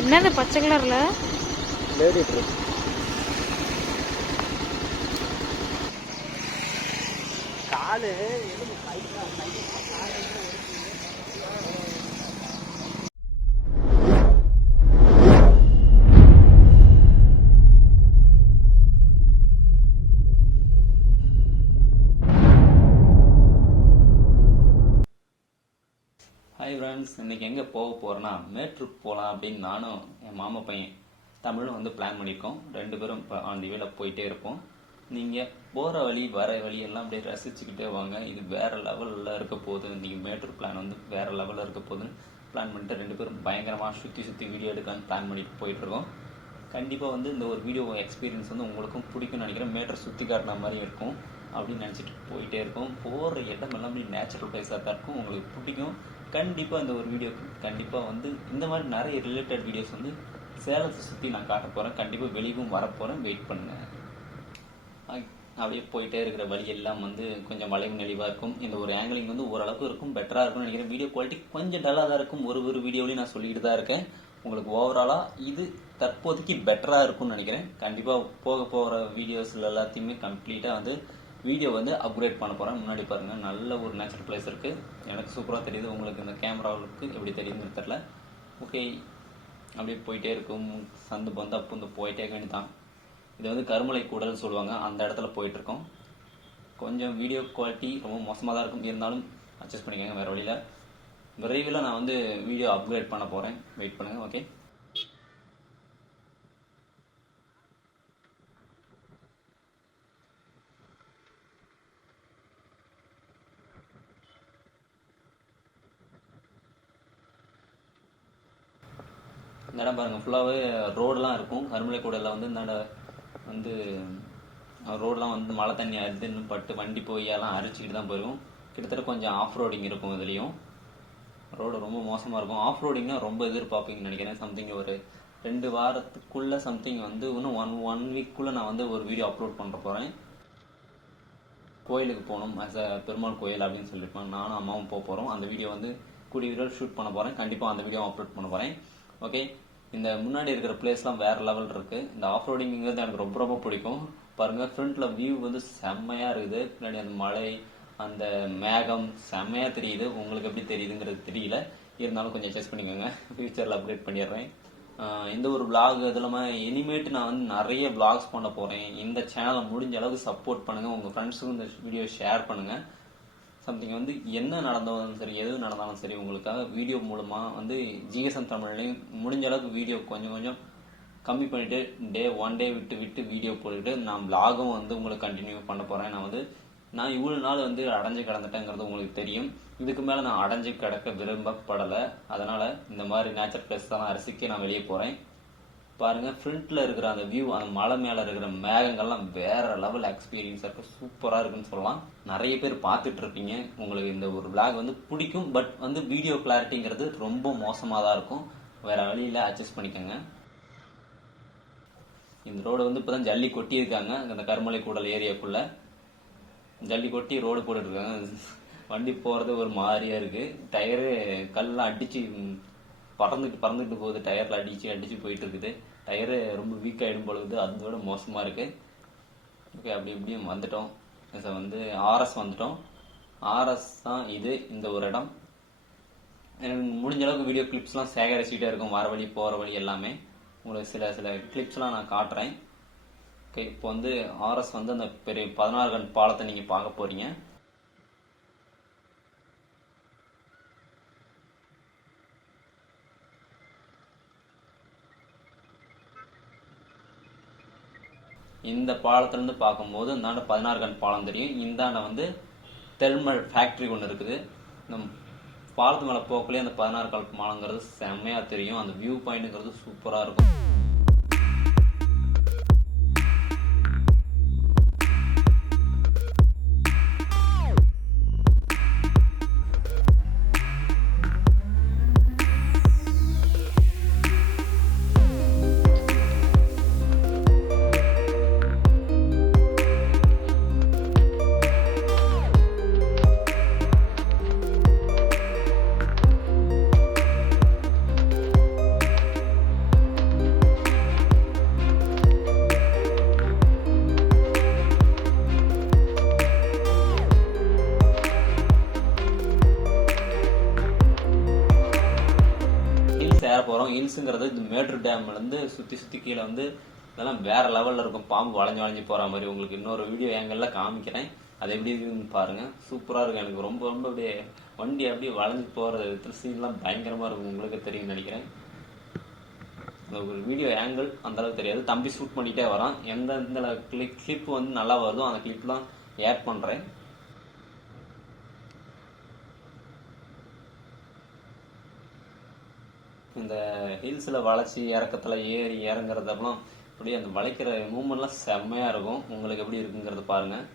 என்னது பச்சை கலர்ல லேடி ட்ரெஸ். காலு எலும்பு கைட்டா ஹாய் ஃப்ரெண்ட்ஸ், இன்றைக்கி எங்கே போக போகிறேன்னா மேட்ருக்கு போகலாம் அப்படின்னு நானும் என் மாமா பையன் தமிழும் வந்து பிளான் பண்ணியிருக்கோம். 2 பேரும் இப்போ அந்த வேலை போயிட்டே இருப்போம். நீங்கள் போகிற வழி வர வழி எல்லாம் அப்படியே ரசிச்சுக்கிட்டே வாங்க. இது வேறு லெவலில் இருக்க போகுது. நீங்கள் மேட்ரு பிளான் வந்து வேறு லெவலில் இருக்க போகுதுன்னு பிளான் பண்ணிட்டு 2 பேரும் பயங்கரமாக சுற்றி வீடியோ எடுக்கலான்னு பிளான் பண்ணிட்டு போயிட்டுருக்கோம். கண்டிப்பாக வந்து இந்த ஒரு வீடியோ எக்ஸ்பீரியன்ஸ் வந்து உங்களுக்கும் பிடிக்கும்னு நினைக்கிறேன். மேட்ரு சுற்றி காட்டின மாதிரி இருக்கும் அப்படின்னு நினச்சிட்டு போயிட்டே இருக்கும். போகிற இடம் எல்லாம் அப்படி நேச்சுரல் பிளேஸாக தான் இருக்கும். உங்களுக்கு பிடிக்கும். கண்டிப்பாக இந்த ஒரு வீடியோக்கு கண்டிப்பாக வந்து இந்த மாதிரி நிறைய ரிலேட்டட் வீடியோஸ் வந்து சேலத்தை சுற்றி நான் காட்ட போகிறேன். கண்டிப்பாக வெளியும் வரப்போகிறேன். வெயிட் பண்ணுங்கள். அப்படியே போயிட்டே இருக்கிற வழி எல்லாம் வந்து கொஞ்சம் வளைவு நெளிவாக இருக்கும். இந்த ஒரு ஆங்கிளிங் வந்து ஓரளவுக்கு இருக்கும், பெட்டராக இருக்கும்னு நினைக்கிறேன். வீடியோ குவாலிட்டி கொஞ்சம் டல்லாக தான் இருக்கும். ஒரு வீடியோலையும் நான் சொல்லிட்டு தான் இருக்கேன். உங்களுக்கு ஓவராலாக இது தற்போதைக்கு பெட்டராக இருக்கும்னு நினைக்கிறேன். கண்டிப்பாக போகிற வீடியோஸில் எல்லாத்தையுமே கம்ப்ளீட்டாக வந்து வீடியோ வந்து அப்கிரேட் பண்ண போகிறேன். முன்னாடி பாருங்கள், நல்ல ஒரு நேச்சுரல் பிளேஸ் இருக்குது. எனக்கு சூப்பராக தெரியுது. உங்களுக்கு இந்த கேமராவுக்கு எப்படி தெரியுதுன்னு தெரியல. ஓகே, அப்படியே போயிட்டே இருக்கும். சந்து பந்து அப்பு போயிட்டே வேண்டியதான். இது வந்து கருமலை கூடல்னு சொல்லுவாங்க. அந்த இடத்துல போயிட்டுருக்கோம். கொஞ்சம் வீடியோ குவாலிட்டி ரொம்ப மோசமாக தான் இருக்கும். இருந்தாலும் அட்ஜஸ்ட் பண்ணிக்கோங்க, வேறு வழியில். விரைவில் நான் வந்து வீடியோ அப்கிரேட் பண்ண போகிறேன். வெயிட் பண்ணுங்கள். ஓகே, இந்த இடம் பாருங்கள், ஃபுல்லாகவே ரோடெலாம் இருக்கும். கருமலை கூடலில் வந்து இந்த வந்து ரோடெலாம் வந்து மழை தண்ணி அறுதுன்னு பட்டு வண்டி போய் எல்லாம் அரிச்சிக்கிட்டு தான் போயிடும். கிட்டத்தட்ட கொஞ்சம் ஆஃப் ரோடிங் இருக்கும். இதுலேயும் ரோடு ரொம்ப மோசமாக இருக்கும். ஆஃப் ரோடிங்னா ரொம்ப எதிர்பார்ப்பீங்கன்னு நினைக்கிறேன். சம்திங் ஒரு 2 வாரத்துக்குள்ளே சம்திங் வந்து இன்னும் ஒன் வீக்குள்ளே நான் வந்து ஒரு வீடியோ அப்லோட் பண்ண போகிறேன். கோயிலுக்கு போகணும், பெருமாள் கோயில் அப்படின்னு சொல்லியிருப்பேன். நானும் அம்மாவும் போக போகிறோம். அந்த வீடியோ வந்து கூடிய வீடியோ ஷூட் பண்ண போகிறேன். கண்டிப்பாக அந்த வீடியோ அப்லோட் பண்ண போகிறேன். ஓகே, இந்த முன்னாடி இருக்கிற பிளேஸ்லாம் வேறு லெவல் இருக்குது. இந்த ஆஃப் ரோடிங்கிறது எனக்கு ரொம்ப ரொம்ப பிடிக்கும். பாருங்கள், ஃப்ரண்ட்டில் வியூ வந்து செம்மையாக இருக்குது. பின்னாடி அந்த மலை, அந்த மேகம் செம்மையாக தெரியுது. உங்களுக்கு எப்படி தெரியுதுங்கிறது தெரியல. இருந்தாலும் கொஞ்சம் அட்ஜஸ்ட் பண்ணிக்கோங்க. ஃபியூச்சரில் அப்டேட் பண்ணிடுறேன். இந்த ஒரு விளாக் அது இல்லாமல் இனிமேட்டு நான் வந்து நிறைய விளாக்ஸ் பண்ண போகிறேன். இந்த சேனலை முடிஞ்ச அளவுக்கு சப்போர்ட் பண்ணுங்கள். உங்கள் ஃப்ரெண்ட்ஸுக்கும் இந்த வீடியோ ஷேர் பண்ணுங்கள். சம்திங் வந்து என்ன நடந்தாலும் சரி, எது நடந்தாலும் சரி, உங்களுக்காக வீடியோ மூலமாக வந்து ஜிஎஸ்எம் தமிழ்லையும் முடிஞ்ச அளவுக்கு வீடியோ கொஞ்சம் கம்மி பண்ணிவிட்டு ஒன் டே விட்டு வீடியோ போட்டுட்டு நான் விளாகும் வந்து உங்களுக்கு கண்டினியூ பண்ண போகிறேன். நான் இவ்வளோ நாள் வந்து அடைஞ்சு கிடந்துட்டேங்கிறது உங்களுக்கு தெரியும். இதுக்கு மேலே நான் அடைஞ்சு கிடக்க விரும்பப்படலை. அதனால் இந்த மாதிரி நேச்சுரல் பிளேஸ் தான் ரசிக்க நான் வெளியே போகிறேன். பாருங்கள், ஃப்ரண்ட்டில் இருக்கிற அந்த வியூ, அந்த மலை மேலே இருக்கிற மேகங்கள்லாம் வேறு லெவல் எக்ஸ்பீரியன்ஸாக இருக்கும். சூப்பராக இருக்குன்னு சொல்லலாம். நிறைய பேர் பார்த்துட்டு இருப்பீங்க. உங்களுக்கு இந்த ஒரு விளாக் வந்து பிடிக்கும். பட் வந்து வீடியோ கிளாரிட்டிங்கிறது ரொம்ப மோசமாக தான் இருக்கும். வேறு வழியில் அட்ஜஸ்ட் பண்ணிக்கோங்க. இந்த ரோடு வந்து இப்போ தான் ஜல்லி கொட்டியிருக்காங்க. அந்த கருமலை கூடல் ஏரியாக்குள்ளே ஜல்லி கொட்டி ரோடு போட்டுட்ருக்காங்க. வண்டி போகிறது ஒரு மாதிரியாக இருக்குது. டயரு கல்லாம் அடித்து பறந்துட்டு போகுது. டயரில் அடித்து போயிட்டு இருக்குது. டயரு ரொம்ப வீக் ஆகிடும் பொழுது அதோட மோசமாக இருக்குது. ஓகே, அப்படி இப்படியும் வந்துட்டோம். வந்து ஆர்எஸ் வந்துட்டோம். ஆர்எஸ் தான் இது. இந்த ஒரு இடம் எனக்கு முடிஞ்ச அளவுக்கு வீடியோ கிளிப்ஸ்லாம் சேகரிச்சுக்கிட்டே இருக்கும். வர வழி போகிற வழி எல்லாமே உங்களுக்கு சில கிளிப்ஸ்லாம் நான் காட்டுறேன். ஓகே, இப்போ வந்து ஆர்எஸ் வந்து அந்த பெரிய 16 கண் பாலத்தை நீங்கள் பார்க்க போகிறீங்க. இந்த பாலத்திலேருந்து பார்க்கும்போது இந்தாண்ட 16 கண் பாலம் தெரியும். இந்தாண்ட வந்து தெர்மல் ஃபேக்ட்ரி ஒன்று இருக்குது. இந்த பாலத்து மேலே போக்கலே அந்த 16 கண் பாலங்கிறது செம்மையாக தெரியும். அந்த வியூ பாயிண்ட்டுங்கிறது சூப்பராக இருக்கும். ஹில்ஸுங்கிறது இந்த மேட்டூர் டேம்லேருந்து சுற்றி கீழே வந்து இதெல்லாம் வேற லெவலில் இருக்கும். பாம்பு வளைஞ்சு போகிற மாதிரி உங்களுக்கு இன்னொரு வீடியோ ஏங்கெல்லாம் காமிக்கிறேன். அது எப்படி இருக்குன்னு பாருங்க. சூப்பராக இருக்கும். எனக்கு ரொம்ப அப்படியே வண்டி அப்படியே வளைஞ்சு போகிற சீன்லாம் பயங்கரமாக இருக்கும். உங்களுக்கு தெரியும்னு நினைக்கிறேன். ஒரு வீடியோ ஆங்கிள் அந்த அளவுக்கு தெரியாது. தம்பி ஷூட் பண்ணிட்டே வரான். எந்தெந்த கிளிப் வந்து நல்லா வருதோ அந்த கிளிப்லாம் ஆட் பண்ணுறேன். இந்த ஹில்ஸில் வளைச்சி இறக்கத்தில் ஏறி இறங்குறதெல்லாம் அப்படியே அந்த வளைக்கிற மூமெண்ட்லாம் செம்மையாக இருக்கும். உங்களுக்கு எப்படி இருக்குங்கிறது பாருங்கள்.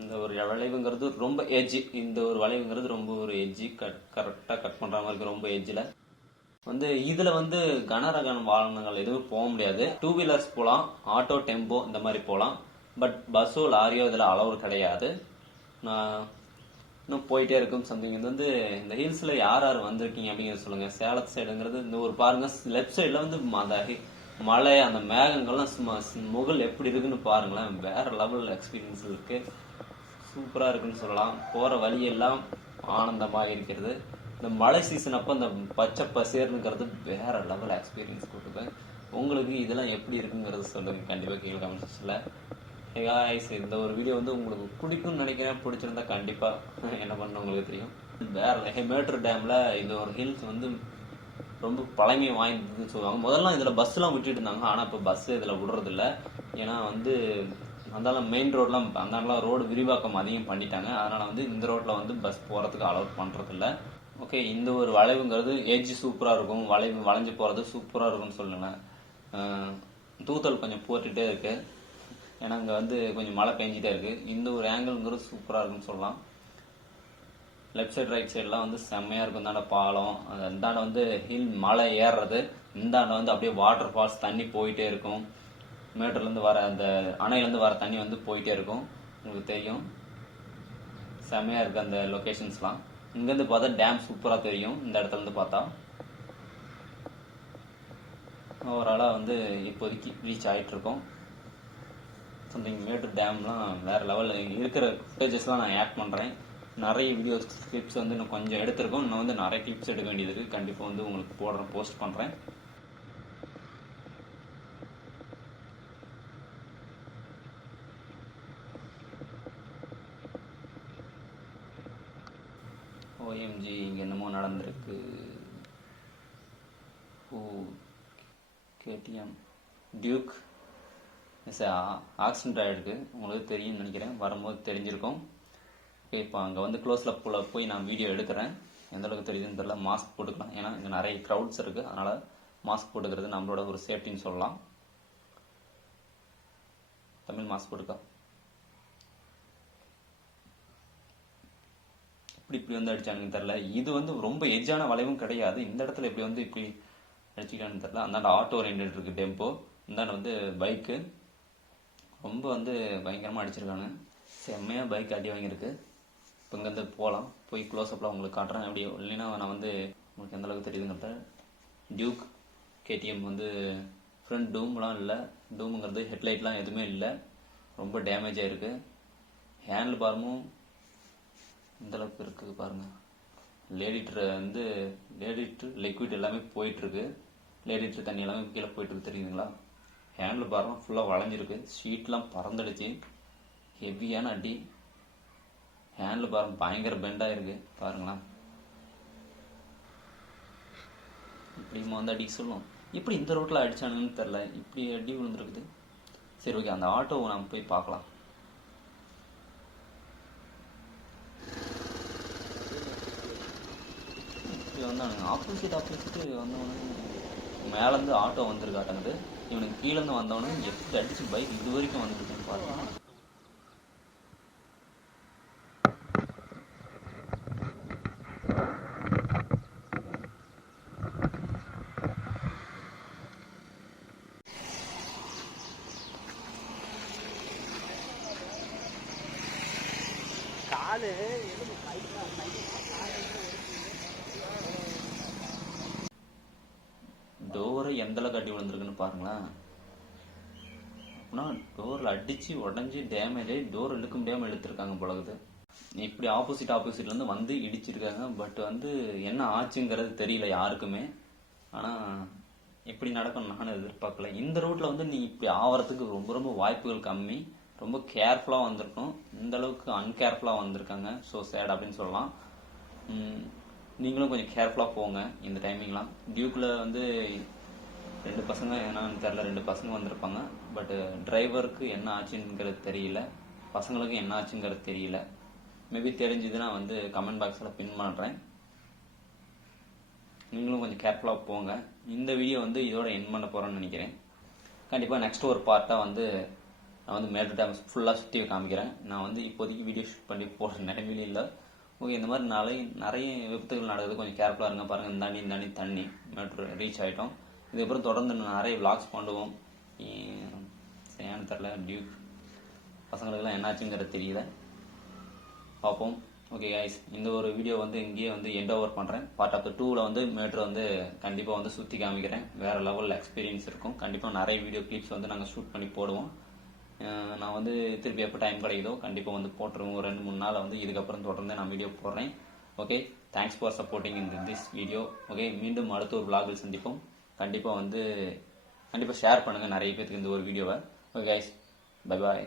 இந்த ஒரு வளைவுங்கிறது ரொம்ப எஜ்ஜி. இந்த ஒரு வளைவுங்கிறது ரொம்ப ஒரு எஜ்ஜி. கரெக்டாக கட் பண்ணுற மாதிரி இருக்கு. ரொம்ப எஜ்ஜில் வந்து இதில் வந்து கனரக வாகனங்கள் எதுவும் போக முடியாது. 2 வீலர்ஸ் போகலாம், ஆட்டோ, டெம்போ இந்த மாதிரி போகலாம். பட் பஸ்ஸோ லாரியோ இதில் அளவு கிடையாது. நான் இன்னும் போயிட்டே இருக்கும் சம்திங். இது வந்து இந்த ஹில்ஸில் யார் வந்திருக்கீங்க அப்படிங்கிறத சொல்லுங்கள். சேலத்து சைடுங்கிறது இந்த ஒரு பாருங்க. லெஃப்ட் சைடில் வந்து அந்த மலை, அந்த மேகங்கள்லாம் சும்மா முகல் எப்படி இருக்குன்னு பாருங்களேன். வேற லெவல் எக்ஸ்பீரியன்ஸ் இருக்கு. சூப்பராக இருக்குன்னு சொல்லலாம். போகிற வழியெல்லாம் ஆனந்தமாக இருக்கிறது. இந்த மழை சீசன் அப்போ இந்த பச்சை பசேர்னுங்கிறது வேற லெவல் எக்ஸ்பீரியன்ஸ் கொடுப்பேன். உங்களுக்கு இதெல்லாம் எப்படி இருக்குங்கிறது சொல்லுங்க கண்டிப்பாக கீழே கமெண்ட் செக்ஷனில். இந்த ஒரு வீடியோ வந்து உங்களுக்கு பிடிக்கும்னு நினைக்கிறேன். பிடிச்சிருந்தா கண்டிப்பாக என்ன பண்ண உங்களுக்கு தெரியும். வேற மேட்டூர் டேமில் இது ஒரு ஹில்ஸ் வந்து ரொம்ப பழமை வாய்ந்ததுன்னு சொல்லுவாங்க. முதல்ல இதில் பஸ்லாம் விட்டுட்டு இருந்தாங்க. ஆனால் இப்போ பஸ் இதில் விடுறதில்ல. ஏன்னா வந்து அந்தாலும் மெயின் ரோட்லாம் அந்தாலும் ரோடு விரிவாக்கம் அதிகம் பண்ணிட்டாங்க. அதனால் வந்து இந்த ரோட்டில் வந்து பஸ் போகிறதுக்கு அலோட் பண்ணுறதில்ல. ஓகே, இந்த ஒரு வளைவுங்கிறது ஏஜ் சூப்பராக இருக்கும். வளைஞ்சு போகிறது சூப்பராக இருக்கும்னு சொல்லுங்களேன். தூத்தல் கொஞ்சம் போட்டுகிட்டே இருக்கு. ஏன்னா அங்கே வந்து கொஞ்சம் மழை பெஞ்சிட்டே இருக்கு. இந்த ஒரு ஆங்கிள்ங்கிறது சூப்பராக இருக்குன்னு சொல்லலாம். லெஃப்ட் சைடு ரைட் சைடெலாம் வந்து செம்மையாக இருக்கும். இந்தாண்ட பாலம், இந்தாண்ட வந்து ஹில் மலை ஏறுறது, இந்தாண்ட வந்து அப்படியே வாட்டர் ஃபால்ஸ் தண்ணி போயிட்டே இருக்கும். மேட்டூர்லேருந்து வர அந்த அணையிலேருந்து வர தண்ணி வந்து போயிட்டே இருக்கும். உங்களுக்கு தெரியும் செம்மையாக இருக்குது அந்த லொக்கேஷன்ஸ்லாம். இங்கேருந்து பார்த்தா டேம் சூப்பராக தெரியும். இந்த இடத்துலேருந்து பார்த்தா ஓவராலாக வந்து இப்போதைக்கு ரீச் ஆகிட்டுருக்கோம். சம்திங் மேட்டூர் டேம்லாம் வேறு லெவலில் இருக்கிற ஃபுட்டேஜஸ்லாம் நான் ஆட் பண்ணுறேன். நிறைய வீடியோஸ் கிளிப்ஸ் வந்து இன்னும் கொஞ்சம் எடுத்திருக்கோம். இன்னும் வந்து நிறைய கிளிப்ஸ் எடுக்க வேண்டியது இருக்குது. கண்டிப்பாக வந்து உங்களுக்கு போஸ்ட் பண்ணுறேன். ஓஎம்ஜி இங்கே என்னமோ நடந்திருக்கு. கேடிஎம் டியூக் ஆக்சிடென்ட் ஆகிருக்கு. உங்களுக்கு தெரியும்னு நினைக்கிறேன். வரும்போது தெரிஞ்சிருக்கும். ஓகே, இப்போ அங்கே வந்து க்ளோஸில் போய் நான் வீடியோ எடுக்கிறேன். எந்த அளவுக்கு தெரியுதுன்னு தெரியல. மாஸ்க் போட்டுக்கலாம். ஏன்னா இங்கே நிறைய க்ரௌட்ஸ் இருக்குது. அதனால் மாஸ்க் போட்டுக்கிறது நம்மளோட ஒரு சேஃப்டின்னு சொல்லலாம். தமிழ் மாஸ்க் போட்டுக்கா. இப்படி வந்து அடிச்சானுன்னு தெரில. இது வந்து ரொம்ப எஜ்ஜான வளைவும் கிடையாது. இந்த இடத்துல இப்படி வந்து இப்படி அடிச்சுக்கான்னு தெரில. அந்தாண்ட ஆட்டோ ரெண்டு இருக்கு, டெம்போ. இந்தாண்ட வந்து பைக்கு ரொம்ப வந்து பயங்கரமாக அடிச்சிருக்காங்க. செம்மையாக பைக் அடி வாங்கியிருக்கு. இப்போ இங்கேருந்து போகலாம். போய் க்ளோஸ்அப்பில் உங்களுக்கு காட்டுறேன். அப்படி இல்லைன்னா நான் வந்து உங்களுக்கு எந்த அளவுக்கு தெரியுதுங்கிறத. டியூக் கேடிஎம் வந்து ஃப்ரண்ட் டூம்லாம் இல்லை. டூமுங்கிறது ஹெட்லைட்லாம் எதுவுமே இல்லை. ரொம்ப டேமேஜ் ஆகிருக்கு. ஹேண்டில் பாரமும் இந்த அளவுக்கு இருக்குது பாருங்கள். லேடிட்டர் லிக்விட் எல்லாமே போயிட்டுருக்கு. லேடிட்டர் தண்ணி எல்லாமே கீழே போயிட்டுருக்கு. தெரியுதுங்களா? ஹேண்டில் பாரம் ஃபுல்லாக வளைஞ்சிருக்கு. ஷீட்லாம் பறந்துடுச்சு. ஹெவியான அடி. ஹேண்டில் பாரம் பயங்கர பெண்டாக இருக்கு பாருங்களேன். இப்படிமா வந்து அடிக்க சொல்லும். இப்படி இந்த ரோட்டில் அடிச்சானுன்னு தெரில. இப்படி அடி விழுந்துருக்குது. சரி, ஓகே, அந்த ஆட்டோவை நம்ம போய் பார்க்கலாம். இப்படி வந்தானுங்க ஆப்போசிட் வந்தவனுங்க. மேலேருந்து ஆட்டோ வந்துருக்காட்டங்குது. இவனுக்கு கீழேருந்து வந்தவனு எப்படி அடிச்சு பைக் இது வரைக்கும் வந்துருக்குன்னு பாருங்க. டோரை எந்த அளவுக்கு அடி விழுந்திருக்குன்னு பாருங்களேன். அப்படின்னா டோரில் அடிச்சு உடஞ்சி டேமேஜ் ஆகி டோர் இழுக்க முடியாமல் இழுத்துருக்காங்க போலகுது. இப்படி ஆப்போசிட்லேருந்து வந்து இடிச்சிருக்காங்க. பட் வந்து என்ன ஆச்சுங்கிறது தெரியல யாருக்குமே. ஆனால் எப்படி நடக்கும் நானும் எதிர்பார்க்கல. இந்த ரூட்டில் வந்து நீ இப்படி ஆவறதுக்கு ரொம்ப ரொம்ப வாய்ப்புகள் கம்மி. ரொம்ப கேர்ஃபுல்லாக வந்திருக்கும். இந்த அளவுக்கு அன்கேர்ஃபுல்லாக வந்திருக்காங்க. ஸோ சேட் அப்படின்னு சொல்லலாம். நீங்களும் கொஞ்சம் கேர்ஃபுல்லாக போங்க இந்த டைமிங்லாம். டியூக்கில் வந்து 2 பசங்க என்னன்னு தெரில, 2 பசங்க வந்திருப்பாங்க. பட் டிரைவருக்கு என்ன ஆச்சுங்கிறது தெரியல, பசங்களுக்கு என்ன ஆச்சுங்கிறது தெரியல. மேபி தெரிஞ்சதுன்னா வந்து கமெண்ட் பாக்ஸில் பின் பண்ணுறேன். நீங்களும் கொஞ்சம் கேர்ஃபுல்லாக போங்க. இந்த வீடியோ வந்து இதோட என் பண்ண போகிறேன்னு நினைக்கிறேன். கண்டிப்பாக நெக்ஸ்ட் ஒரு பார்ட்டாக வந்து நான் வந்து மேட்டூர் டேம் ஃபுல்லாக சுற்றி காமிக்கிறேன். நான் வந்து இப்போதைக்கு வீடியோ ஷூட் பண்ணி போடுற நிலைமையில இல்லை. ஓகே, இந்த மாதிரி நிறைய விபத்துகள் நடக்குது. கொஞ்சம் கேர்ஃபுல்லாக இருங்க. பாருங்கள், இந்தாண்டி தண்ணி மேட்டூர் ரீச் ஆகிட்டோம். இதுக்கப்புறம் தொடர்ந்து நிறைய விளாக்ஸ் பண்ணுவோம். ஏன்னு தெரில, டியூக் பசங்களுக்கெல்லாம் என்னாச்சுங்கிறது தெரியல, பார்ப்போம். ஓகே கைஸ், இந்த ஒரு வீடியோ வந்து இங்கேயே வந்து எண்ட் ஓவர் பண்ணுறேன். பார்ட் ஆஃப் 2ல் வந்து மேட்ரு வந்து கண்டிப்பாக வந்து சுற்றி காமிக்கிறேன். வேறு லெவலில் எக்ஸ்பீரியன்ஸ் இருக்கும். கண்டிப்பாக நிறைய வீடியோ கிளிப்ஸ் வந்து நாங்கள் ஷூட் பண்ணி போடுவோம். நான் வந்து திருப்பி எப்போ டைம் கிடைக்குதோ கண்டிப்பாக வந்து போட்டுருவோம். ஒரு 2-3 நாள் வந்து இதுக்கப்புறம் தொடர்ந்து நான் வீடியோ போடுறேன். Okay, thanks for supporting in this video. Okay, மீண்டும் அடுத்த ஒரு vlogல் சந்திப்போம். கண்டிப்பாக ஷேர் பண்ணுங்கள் நிறைய பேருக்கு இந்த ஒரு வீடியோவை. Okay guys, bye bye.